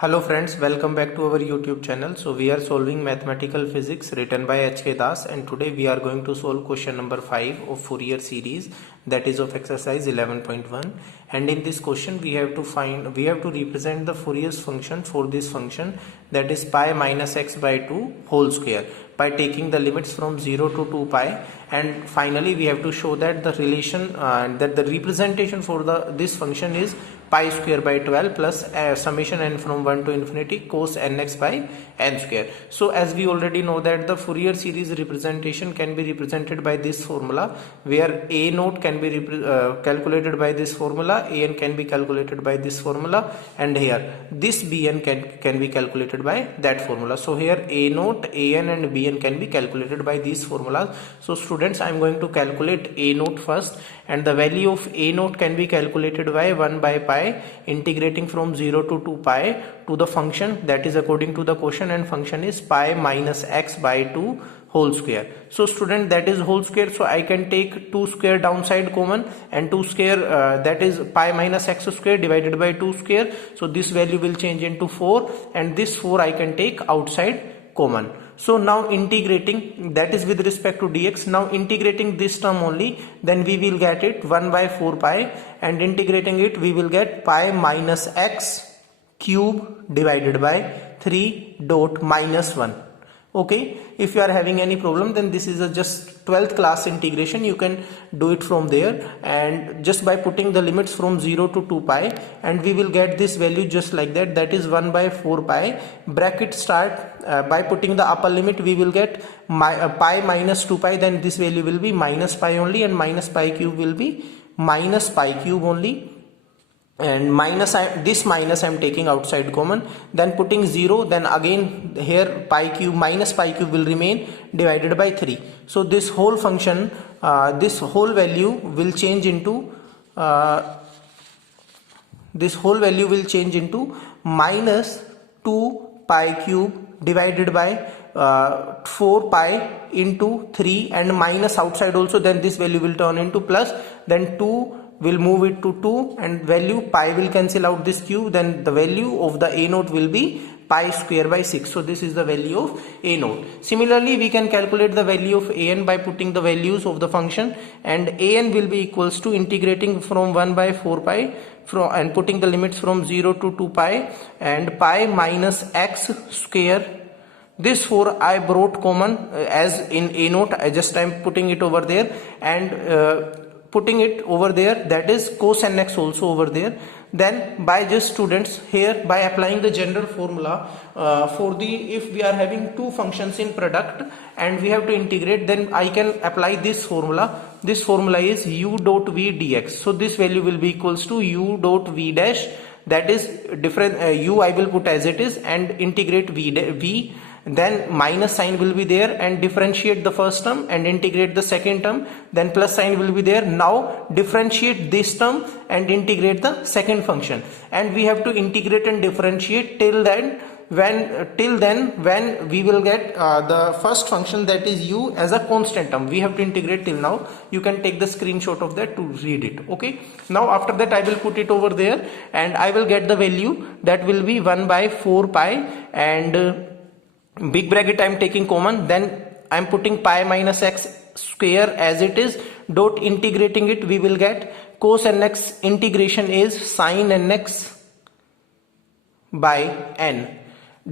Hello friends, welcome back to our YouTube channel. So we are solving mathematical physics written by H.K. Das, and today we are going to solve question number 5 of Fourier series, that is of exercise 11.1. And in this question we have to represent the Fourier's function for this function, that is pi minus x by 2 whole square, by taking the limits from 0 to 2 pi, and finally we have to show that the relation that the representation for this function is pi square by 12 plus summation n from 1 to infinity cos nx by n square. So as we already know that the Fourier series representation can be represented by this formula, where a naught can be calculated by this formula, an can be calculated by this formula, and here this bn can be calculated by that formula. So here a naught, an and bn can be calculated by these formulas. So students, I am going to calculate a naught first, and the value of a naught can be calculated by 1 by pi integrating from 0 to 2 pi to the function that is according to the question, and function is pi minus x by 2 whole square. So student, that is whole square, so I can take 2 square downside common, and 2 square that is pi minus x square divided by 2 square, so this value will change into 4, and this 4 I can take outside common. So now integrating, that is with respect to dx, now integrating this term only, then we will get it 1 by 4 pi, and integrating it we will get pi minus x cube divided by 3 dot minus 1. Okay, if you are having any problem, then this is a just 12th class integration, you can do it from there, and just by putting the limits from 0 to 2 pi, and we will get this value just like that, that is 1 by 4 pi, bracket start, by putting the upper limit we will get pi minus 2 pi, then this value will be minus pi only, and minus pi cube will be minus pi cube only, and this minus I am taking outside common, then putting 0, then again here pi cube minus pi cube will remain divided by 3. So this whole function, this whole value will change into minus 2 pi cube divided by 4 pi into 3, and minus outside also, then this value will turn into plus, then 2 will move it to 2, and value pi will cancel out this cube, then the value of the a naught will be pi square by 6. So this is the value of a naught. Similarly, we can calculate the value of an by putting the values of the function, and an will be equals to integrating from 1 by 4 pi and putting the limits from 0 to 2 pi, and pi minus x square. This 4 I brought common as in a naught, I am putting it over there, and putting it over there, that is cos nx also over there. Then by just students here, by applying the general formula if we are having two functions in product and we have to integrate, then I can apply this formula. This formula is u dot v dx. So this value will be equals to u dot v dash, that is different u I will put as it is, and integrate v, then minus sign will be there, and differentiate the first term and integrate the second term, then plus sign will be there. Now differentiate this term and integrate the second function, and we have to integrate and differentiate till then when we will get the first function, that is u, as a constant term. We have to integrate till now. You can take the screenshot of that to read it. Okay, now after that I will put it over there, and I will get the value that will be 1 by 4 pi, and big bracket I am taking common, then I am putting pi minus x square as it is, dot integrating it we will get cos nx, integration is sin nx by n,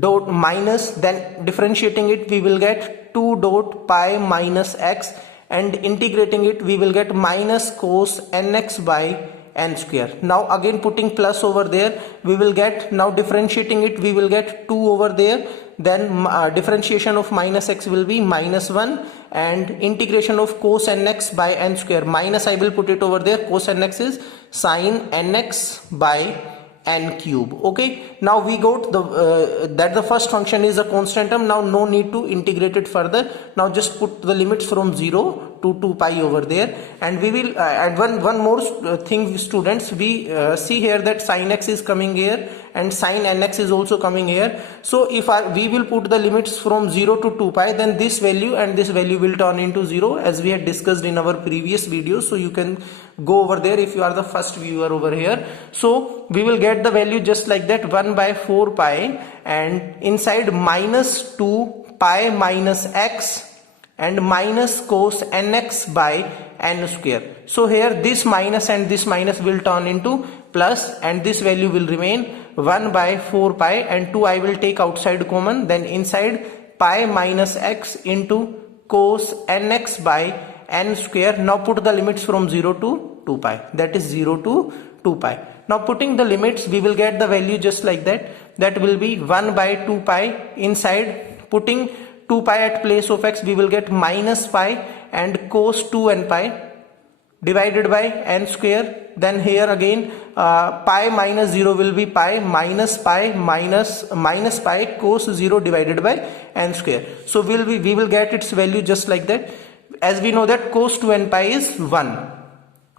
dot minus, then differentiating it we will get 2 dot pi minus x, and integrating it we will get minus cos nx by n square. Now again putting plus over there we will get, now differentiating it we will get 2 over there, then differentiation of minus x will be minus 1, and integration of cos nx by n square, minus I will put it over there, cos nx is sin nx by n cube. Okay, now we got that the first function is a constant term. Now no need to integrate it further. Now just put the limits from 0 to 2 pi over there, and we will add one more thing, students. We see here that sin x is coming here, and sin nx is also coming here. So if we will put the limits from 0 to 2 pi, then this value and this value will turn into 0, as we had discussed in our previous video. So you can go over there if you are the first viewer over here. So we will get the value just like that, 1 by 4 pi, and inside minus 2 pi minus x and minus cos nx by n square. So here this minus and this minus will turn into plus, and this value will remain 1 by 4 pi, and 2 I will take outside common, then inside pi minus x into cos nx by n square. Now put the limits from 0 to 2 pi, that is 0 to 2 pi. Now putting the limits, we will get the value just like that, that will be 1 by 2 pi. Inside putting 2 pi at place of x, we will get minus pi and cos 2n pi divided by n square. Then here again pi minus 0 will be pi minus pi cos 0 divided by n square. So we will get its value just like that, as we know that cos 2n pi is 1.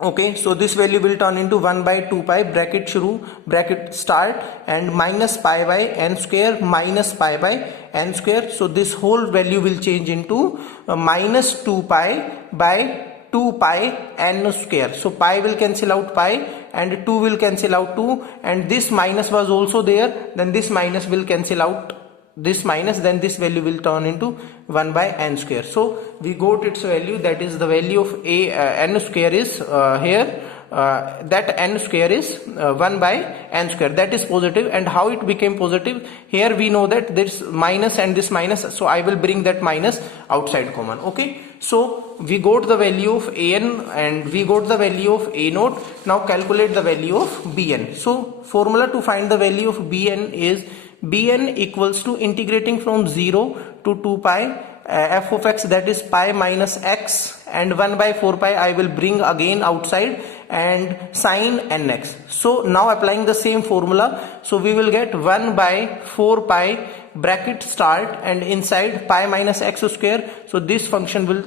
Okay, so this value will turn into 1 by 2 pi, bracket shuru, bracket start, and minus pi by n square minus pi by n square. So this whole value will change into minus 2 pi by 2 pi n square. So pi will cancel out pi and 2 will cancel out 2, and this minus was also there, then this minus will cancel out this minus, then this value will turn into 1 by n square. So we got its value, that is the value of n square is here, that n square is 1 by n square, that is positive. And how it became positive, here we know that this minus and this minus, so I will bring that minus outside common. Okay, so we got the value of an and we got the value of a naught. Now calculate the value of bn. So formula to find the value of bn is bn equals to integrating from 0 to 2 pi f of x, that is pi minus x, and 1 by 4 pi I will bring again outside, and sin nx. So now applying the same formula, so we will get 1 by 4 pi bracket start and inside pi minus x square. So this function will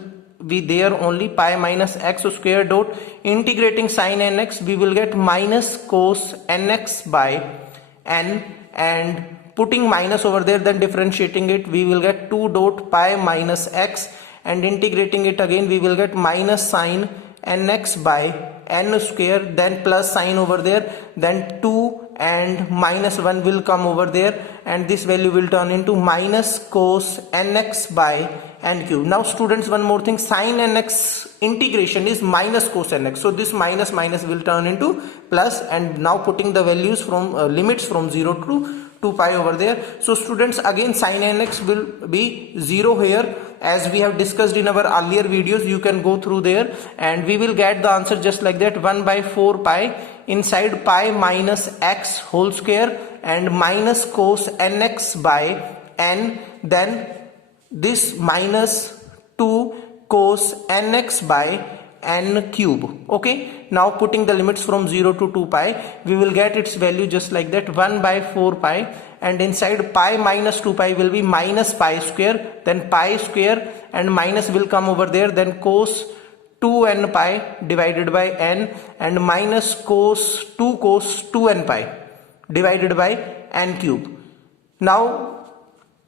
be there only, pi minus x square dot integrating sin nx, we will get minus cos nx by n, and putting minus over there, then differentiating it, we will get 2 dot pi minus x, and integrating it again, we will get minus sin nx by n square, then plus sign over there, then 2 and minus 1 will come over there, and this value will turn into minus cos nx by n cube. Now students, one more thing, sin nx integration is minus cos nx, so this minus will turn into plus, and now putting the values from limits from 0 to 2 pi over there. So students, again sin nx will be 0 here, as we have discussed in our earlier videos. You can go through there and we will get the answer just like that, 1 by 4 pi inside pi minus x whole square and minus cos nx by n, then this minus 2 cos nx by n cube. Okay, now putting the limits from 0 to 2 pi, we will get its value just like that, 1 by 4 pi, and inside pi minus 2 pi will be minus pi square, then pi square and minus will come over there, then cos 2n pi divided by n, and minus cos 2n pi divided by n cube. Now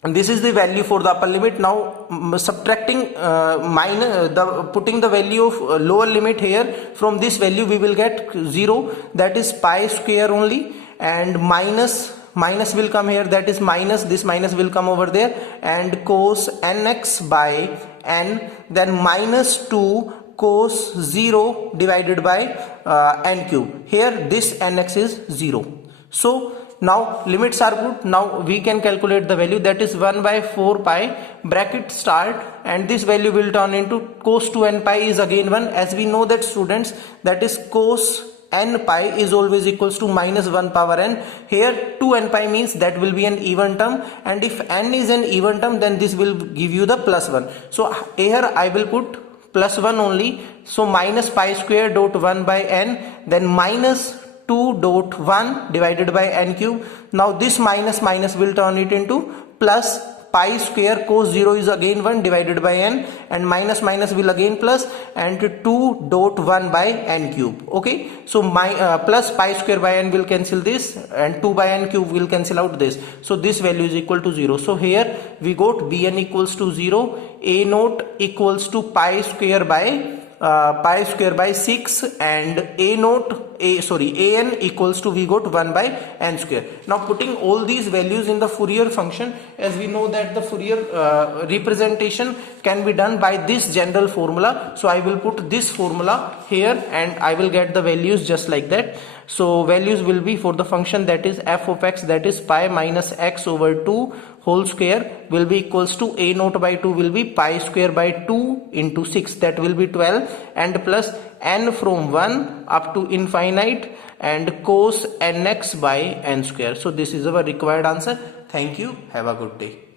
this is the value for the upper limit. Now subtracting putting the value of lower limit here, from this value we will get 0, that is pi square only, and minus will come here, that is minus, this minus will come over there, and cos nx by n, then minus 2 cos 0 divided by n cube. Here this nx is 0. So now limits are good. Now we can calculate the value, that is 1 by 4 pi bracket start, and this value will turn into cos 2n pi is again 1, as we know that students, that is cos n pi is always equals to minus 1 power n. Here 2n pi means that will be an even term, and if n is an even term, then this will give you the plus 1. So here I will put plus 1 only, so minus pi square dot 1 by n, then minus 2 dot 1 divided by n cube. Now this minus will turn it into plus pi square cos 0 is again 1 divided by n, and minus minus will again plus, and 2 dot 1 by n cube. Okay, so my plus pi square by n will cancel this, and 2 by n cube will cancel out this, so this value is equal to 0. So here we got bn equals to 0, a naught equals to pi square by 6, and an equals to, we got 1 by n square. Now putting all these values in the Fourier function, as we know that the Fourier representation can be done by this general formula, so I will put this formula here and I will get the values just like that. So values will be for the function that is f of x, that is pi minus x over 2 whole square, will be equals to a naught by 2 will be pi square by 2 into 6, that will be 12, and plus n from 1 up to infinite, and cos nx by n square. So this is our required answer. Thank you. Have a good day.